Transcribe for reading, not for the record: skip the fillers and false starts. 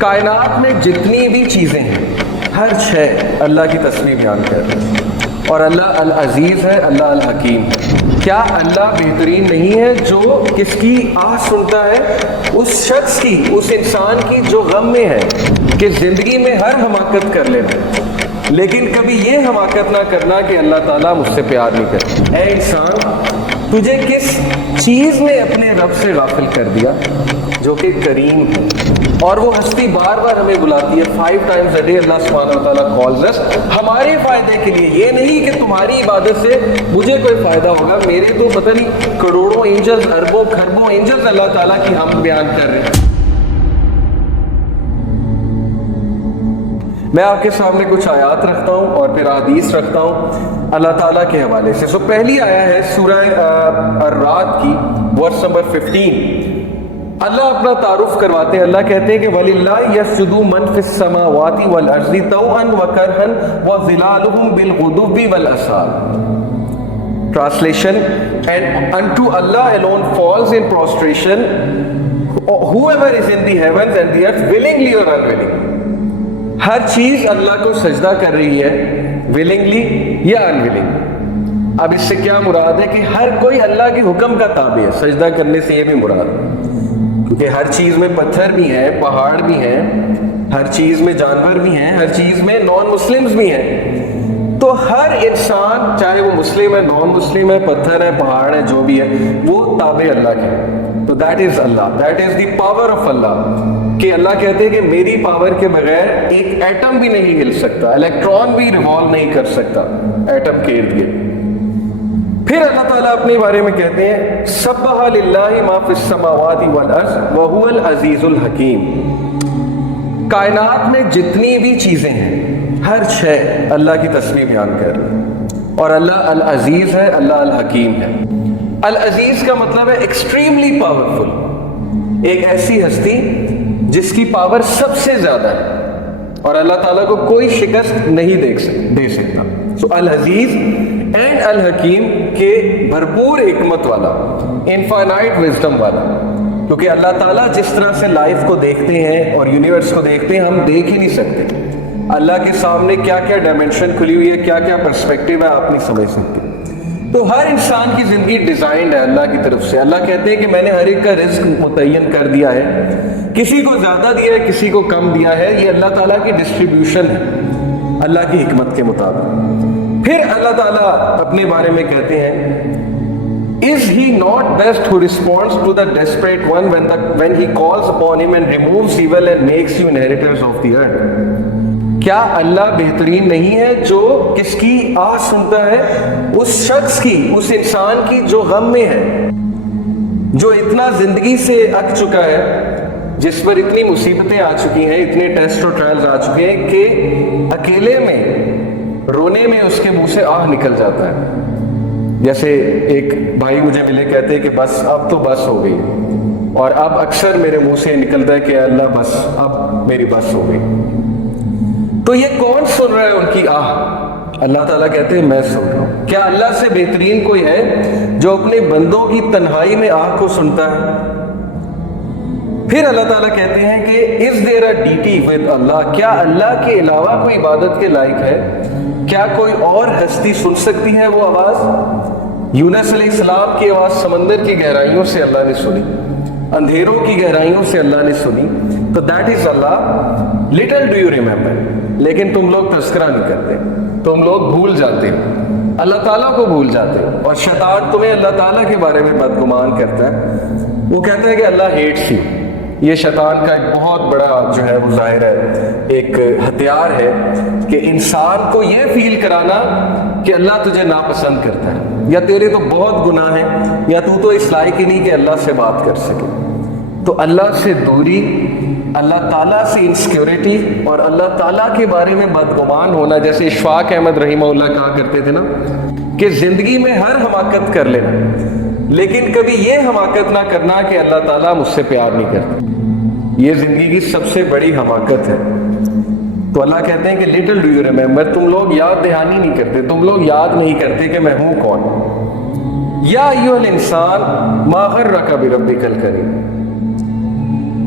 کائنات میں جتنی بھی چیزیں ہیں ہر شے اللہ کی تسبیح بیان کر رہی ہے، اور اللہ العزیز ہے، اللہ الحکیم ہے۔ کیا اللہ بہترین نہیں ہے جو کس کی آہ سنتا ہے؟ اس شخص کی، اس انسان کی جو غم میں ہے کہ زندگی میں ہر حماقت کر لینا، لیکن کبھی یہ حماقت نہ کرنا کہ اللہ تعالیٰ مجھ سے پیار نہیں کرتا۔ اے انسان، تجھے کس چیز نے اپنے رب سے غافل کر دیا جو کہ کریم ہے؟ اور وہ ہستی بار بار ہمیں بلاتی ہے، 5 times a day اللہ سبحانہ و تعالیٰ calls us، ہمارے فائدے کے لیے۔ یہ نہیں کہ تمہاری عبادت سے مجھے کوئی فائدہ ہوگا، میرے تو پتہ نہیں کروڑوں اینجلز، اربوں کھربوں اینجلز اللہ تعالیٰ کی ہم بیان کر رہے ہیں۔ میں آپ کے سامنے کچھ آیات رکھتا ہوں اور پھر حدیث رکھتا ہوں اللہ تعالیٰ کے حوالے سے۔ سو پہلی آیا ہے سورہ الرعد کی، ورس نمبر 15۔ اللہ اپنا تعارف کرواتے ہیں، اللہ کہتے ہیں کہ وَلِلَّهِ يَسْجُدُ مَن فِي السَّمَاوَاتِ وَالْأَرْضِ طَوْعًا وَكَرْهًا وَظِلَالُهُم بِالْغُدُوِّ وَالْآصَالِ۔ Translation: And unto Allah alone falls in prostration whoever is in the heavens and the earth, willingly or unwilling۔ ہر چیز اللہ کو سجدہ کر رہی ہے، willingly یا unwilling۔ اب اس سے کیا مراد ہے کہ ہر کوئی اللہ کے حکم کا تابع ہے۔ سجدہ کرنے سے یہ بھی مراد ہے، کیونکہ ہر چیز میں پتھر بھی ہیں، پہاڑ بھی ہیں، ہر چیز میں جانور بھی ہیں، ہر چیز میں نان مسلمز بھی ہیں۔ تو ہر انسان، چاہے وہ مسلم ہے، نان مسلم ہے، پتھر ہے، پہاڑ ہے، جو بھی ہے، وہ تابع اللہ کے۔ تو that is Allah, that is the power of Allah, کہ اللہ کہتے ہیں کہ میری پاور کے بغیر ایک ایٹم بھی نہیں ہل سکتا، الیکٹران بھی ریوالو نہیں کر سکتا ایٹم کے ارد گرد۔ پھر اللہ تعالیٰ اپنے بارے میں کہتے ہیں سبح للہ ما فی السماوات والارض وہو العزیز الحکیم۔ کائنات میں جتنی بھی چیزیں ہیں ہر شے اللہ کی تسبیح بیان کر رہی ہے، اور اللہ العزیز ہے، اللہ الحکیم ہے۔ العزیز کا مطلب ہے ایکسٹریملی پاورفل، ایک ایسی ہستی جس کی پاور سب سے زیادہ ہے، اور اللہ تعالیٰ کو کوئی شکست نہیں دے سکتا۔ سو العزیز اینڈ الحکیم کے بھرپور حکمت والا، انفائنائٹ وزڈم والا، کیونکہ اللہ تعالیٰ جس طرح سے لائف کو دیکھتے ہیں اور یونیورس کو دیکھتے ہیں ہم دیکھ ہی نہیں سکتے۔ اللہ کے سامنے کیا کیا ڈائمینشن کھلی ہوئی ہے، کیا کیا پرسپیکٹیو ہے، آپ نہیں سمجھ سکتے۔ تو ہر انسان کی زندگی ڈیزائنڈ ہے اللہ کی طرف سے۔ اللہ کہتے ہیں کہ میں نے ہر ایک کا رزق متعین کر دیا ہے، کسی کو زیادہ دیا ہے، کسی کو کم دیا ہے، یہ اللہ تعالیٰ کی ڈسٹریبیوشن ہے اللہ کی حکمت کے مطابق۔ پھر اللہ تعالیٰ اپنے بارے میں کہتے ہیں Is he not best who responds to the desperate one when he calls upon him and removes evil and makes you inheritors of the earth؟ کیا اللہ بہترین نہیں ہے جو کس کی آہ سنتا ہے؟ اس شخص کی، اس انسان کی جو غم میں ہے، جو اتنا زندگی سے اک چکا ہے، جس پر اتنی مصیبتیں آ چکی ہیں، اتنے ٹیسٹ اور ٹرائلز آ چکے ہیں کہ اکیلے میں رونے میں اس کے منہ سے آہ نکل جاتا ہے۔ جیسے ایک بھائی مجھے ملے، کہتے ہیں کہ بس اب تو بس ہو گئی، اور اب اکثر میرے منہ سے نکلتا ہے کہ اللہ بس اب میری بس ہو گئی۔ تو یہ کون سن رہا ہے ان کی آہ؟ اللہ تعالیٰ کہتے ہیں میں سن رہا ہوں۔ کیا اللہ سے بہترین کوئی ہے جو اپنے بندوں کی تنہائی میں آہ کو سنتا ہے؟ پھر اللہ تعالیٰ کہتے ہیں کہ is there a deity with اللہ؟ کیا اللہ کے علاوہ کوئی عبادت کے لائق ہے؟ کیا کوئی اور ہستی سن سکتی ہے وہ آواز؟ یونس علیہ السلام کی آواز سمندر کی گہرائیوں سے اللہ نے سنی، اندھیروں کی گہرائیوں سے اللہ نے سنی۔ تو that is Allah. Little do you remember, لیکن تم لوگ تذکرہ نہیں کرتے، تم لوگ بھول جاتے ہو، اللہ تعالیٰ کو بھول جاتے ہو، اور شیطان تمہیں اللہ تعالیٰ کے بارے میں بدگمان کرتا ہے۔ وہ کہتا ہے کہ اللہ ہیٹس یو۔ یہ شیطان کا ایک بہت بڑا جو ہے وہ ظاہر ہے ایک ہتھیار ہے کہ انسان کو یہ فیل کرانا کہ اللہ تجھے ناپسند کرتا ہے، یا تیرے تو بہت گناہ ہیں، یا تو اس لائق ہی نہیں کہ اللہ سے بات کر سکے۔ تو اللہ سے دوری، اللہ تعالیٰ سے انسیکیورٹی، اور اللہ تعالیٰ کے بارے میں بدگمان ہونا، جیسے اشفاق احمد رحمہ اللہ کہا کرتے تھے نا کہ زندگی میں ہر حماقت کر لینا، لیکن کبھی یہ حماقت نہ کرنا کہ اللہ تعالیٰ مجھ سے پیار نہیں کرتا۔ یہ زندگی کی سب سے بڑی حماقت ہے۔ تو اللہ کہتے ہیں کہ لٹل ڈو یو ریمبر، تم لوگ یاد دہانی نہیں کرتے، تم لوگ یاد نہیں کرتے کہ میں ہوں کون۔ یا ایھا الانسان ما غرک بربک الکریم،